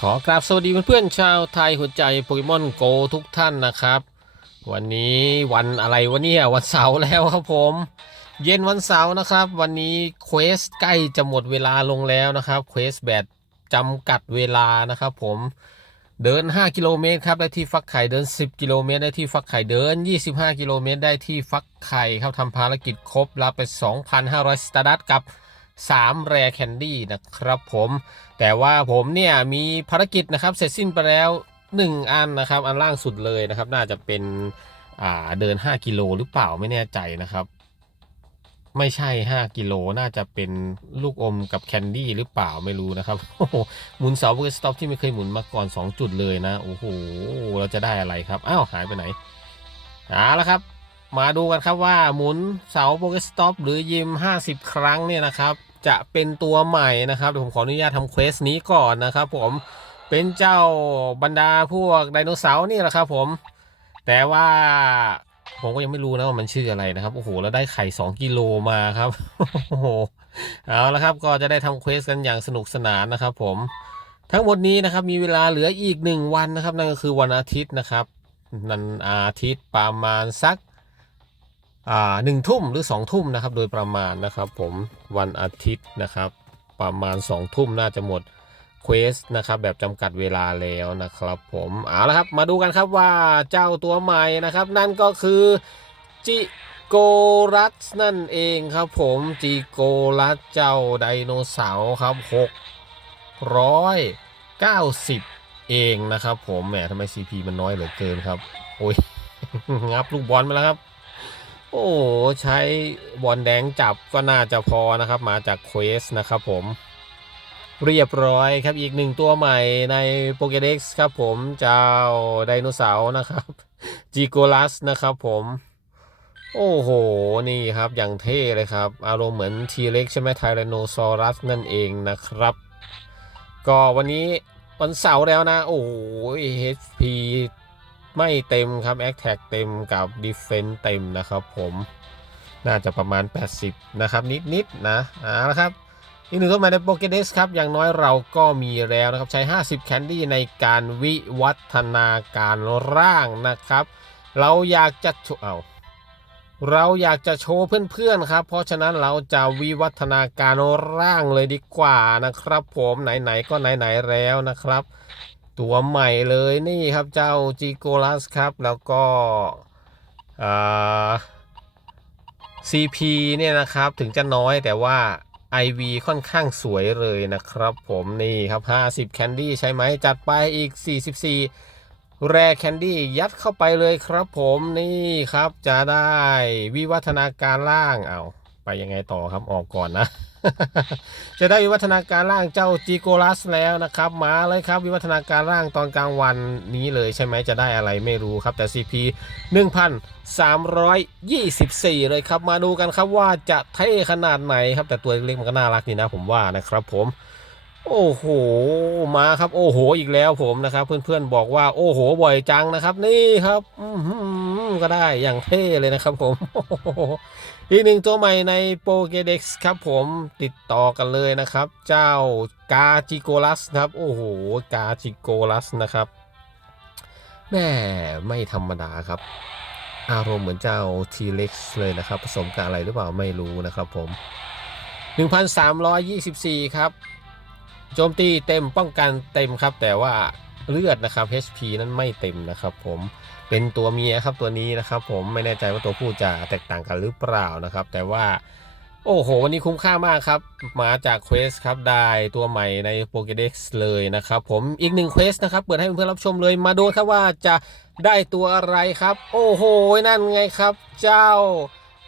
ขอกราบสวัสดีเพื่อนๆชาวไทยหัวใจโปเกมอนโกทุกท่านนะครับ วันนี้วันอะไรวะเนี่ยวันเสาร์แล้วครับผม เย็นวันเสาร์นะครับ วันนี้เควสใกล้จะหมดเวลาลงแล้วนะครับเควสแบบจำกัดเวลานะครับผมเดิน 5 กิโลเมตรครับได้ที่ฟักไข่เดิน 10 กิโลเมตรได้ที่ฟักไข่เดิน 25 กิโลเมตรได้ที่ฟักไข่ครับทำภารกิจครบรับไป 2,500 สตาร์ดัตกับ 3แรแคนดี้นะครับผมแต่ว่าผมเนี่ยมีภารกิจนะครับเสร็จสิ้นไปแล้ว 1 อันนะครับ อันล่างสุดเลยนะครับ น่าจะเป็นเดิน 5 กิโลหรือเปล่าไม่แน่ใจนะครับ ไม่ใช่ 5 กิโลน่าจะเป็นลูกอมกับแคนดี้หรือเปล่าไม่รู้นะครับโอ้โหหมุนเสาเบอร์สต็อปที่ไม่เคยหมุนมาก่อน 2 จุดเลยนะ โอ้โห เราจะได้อะไรครับ อ้าว หายไปไหนเอาละครับ มาดูกันครับว่าหมุนเสาโปเกสต็อปหรือยิม 50 ครั้งเนี่ยนะครับ จะเป็นตัวใหม่นะครับเดี๋ยวผมขออนุญาตทำเควสนี้ก่อนนะครับผมเป็นเจ้าบรรดาพวกไดโนเสาร์นี่แหละครับผม แต่ว่าผมก็ยังไม่รู้นะว่ามันชื่ออะไรนะครับโอ้โหแล้วได้ไข่ 2 กิโลมาครับโอ้โหเอาละครับก็จะได้ทำเควสกันอย่างสนุกสนานนะครับ ผมทั้งหมดนี้นะครับมีเวลาเหลืออีกหนึ่งวันนะครับนั่นก็คือวันอาทิตย์นะครับนันอาทิตย์ประมาณสัก หนึ่งทุ่มหรือสองทุ่มนะครับโดยประมาณนะครับผมวันอาทิตย์นะครับ ประมาณสองทุ่มน่าจะหมดเควสนะครับแบบจำกัดเวลาแล้วนะครับผมเอาละครับมาดูกันครับว่าเจ้าตัวใหม่นะครับ นั่นก็คือจิโกรัสนั่นเองครับผมจิโกรัสเจ้าไดโนเสาร์ครับหกร้อยเก้าสิบเองนะครับผมแหมทำไม CP มันน้อยเหลือเกินครับ โอ้ยงับลูกบอลมาแล้วครับ โอ้ใช้บอลแดงจับก็น่าจะพอนะครับ มาจากเควสนะครับผม เรียบร้อยครับอีกหนึ่งตัวใหม่ในโปเกเด็กซ์ครับผมเจ้าไดโนเสาร์นะครับจิโกลัสนะครับผม โอ้โห นี่ครับอย่างเท่เลยครับ อารมณ์เหมือนทีเล็กใช่ไหมไทแรโนซอรัสนั่นเองนะครับ ก็วันนี้วันเสาร์แล้วนะ โอ้โห HP ไม่เต็มครับ a อ t แท็กเต็มกับ Defense เต็มนะครับผมน่าจะประมาณ 80 นะครับ นิดๆนะอ่าละครับ อีกหนึ่งตัวใหม่ในโปเกเด x ครับ อย่างน้อยเราก็มีแล้วนะครับ ใช้ 50 แคนดี้ในการวิวัฒนาการร่างนะครับ เราอยากจะชเอาเราอยากจะโชว์เพื่อนๆครับ เพราะฉะนั้นเราจะวิวัฒนาการร่างเลยดีกว่านะครับ ผมไหนๆก็ไหนๆแล้วนะครับ ตัวใหม่เลยนี่ครับเจ้าจิโกลัสครับ แล้วก็ CP เนี่ยนะครับถึงจะน้อยแต่ว่า IV ค่อนข้างสวยเลยนะครับผมนี่ครับ 50 แคนดี้ใช่ไหมจัดไปอีก 44 แรแคนดี้ยัดเข้าไปเลยครับผมนี่ครับจะได้วิวัฒนาการล่างเอาไปยังไงต่อครับออกก่อนนะ จะได้วิวัฒนาการร่างเจ้าจีโกลัสแล้วนะครับ มาเลยครับ วิวัฒนาการร่างตอนกลางวันนี้เลยใช่ไหมจะได้อะไรไม่รู้ครับแต่ CP 1,324 เลยครับ มาดูกันครับว่าจะเท่ขนาดไหนครับ แต่ตัวเล็กมันก็น่ารักดีนะผมว่านะครับผมโอ้โห มาครับ โอ้โห อีกแล้วผมนะครับ เพื่อนๆบอกว่า โอ้โห บ่อยจังนะครับ นี่ครับ อื ก็ได้อย่างเท่เลยนะครับผม อีกหนึ่งตัวใหม่ในโปเกเด็กซ์ครับผมติดต่อกันเลยนะครับ เจ้ากาจิโกลัสครับ โอ้โห กาจิโกลัสนะครับแม่ไม่ธรรมดาครับ อารมณ์เหมือนเจ้าทีเล็กซ์เลยนะครับ ผสมกับอะไรหรือเปล่าไม่รู้นะครับผม 1,324 ครับโจมตีเต็มป้องกันเต็มครับ แต่ว่า เลือดนะครับ HP นั้นไม่เต็มนะครับ ผมเป็นตัวเมียครับตัวนี้นะครับ ผมไม่แน่ใจว่าตัวผู้จะแตกต่างกันหรือเปล่านะครับ แต่ว่าโอ้โห วันนี้คุ้มค่ามากครับ มาจากเควสครับ ได้ตัวใหม่ในโปเกเด็กซ์เลยนะครับ ผมอีกหนึ่งเควสนะครับ เปิดให้เพื่อนๆรับชมเลย มาดูครับว่าจะได้ตัวอะไรครับ โอ้โห นั่นไงครับ เจ้า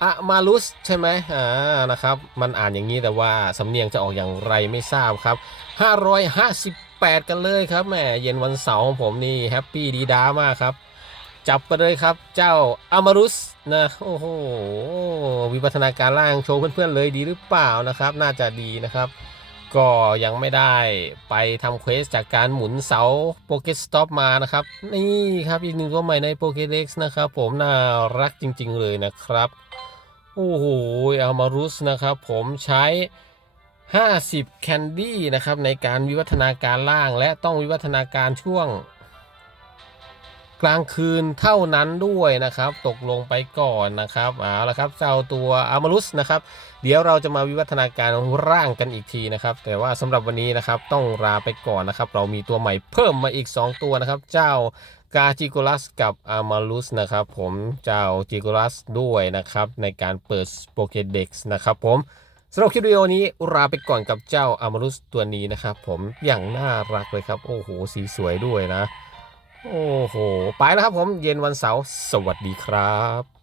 อะมาลุสใช่ไหมอ่านะครับ มันอ่านอย่างนี้แต่ว่าสำเนียงจะออกอย่างไรไม่ทราบครับ 558 กันเลยครับแหมเย็นวันเสาร์ของผมนี่แฮปปี้ดีด้ามากครับ จับไปเลยครับเจ้าอามารุสนะโอ้โหวิวัฒนาการร่างโชว์เพื่อนๆเลยดีหรือเปล่านะครับ น่าจะดีนะครับ ก็ยังไม่ได้ไปทำเควสจากการหมุนเสาโปเกสต็อปมานะครับ นี่ครับอีกหนึ่งตัวใหม่ในโปเกเด็กซ์นะครับผมน่ารักจริงๆเลยนะครับโอ้โหอามารุสนะครับผมใช้ 50 แคนดี้นะครับในการวิวัฒนาการล่างและต้องวิวัฒนาการช่วง กลางคืนเท่านั้นด้วยนะครับ ตกลงไปก่อนนะครับเอาละครับเจ้าตัวอามารุสนะครับ เดี๋ยวเราจะมาวิวัฒนาการร่างกันอีกทีนะครับ แต่ว่าสำหรับวันนี้นะครับต้องลาไปก่อนนะครับ เรามีตัวใหม่เพิ่มมาอีก 2 ตัวนะครับ เจ้ากาจิโกลัสกับอามารุสนะครับ ผมเจ้าจิโกลัสด้วยนะครับในการเปิดโปเกเด็กซ์นะครับผม สำหรับคลิปวิดีโอนี้ลาไปก่อนกับเจ้าอามารุสตัวนี้นะครับ ผมอย่างน่ารักเลยครับ โอ้โห สีสวยด้วยนะ โอ้โห ไปแล้วครับผมเย็นวันเสาร์สวัสดีครับ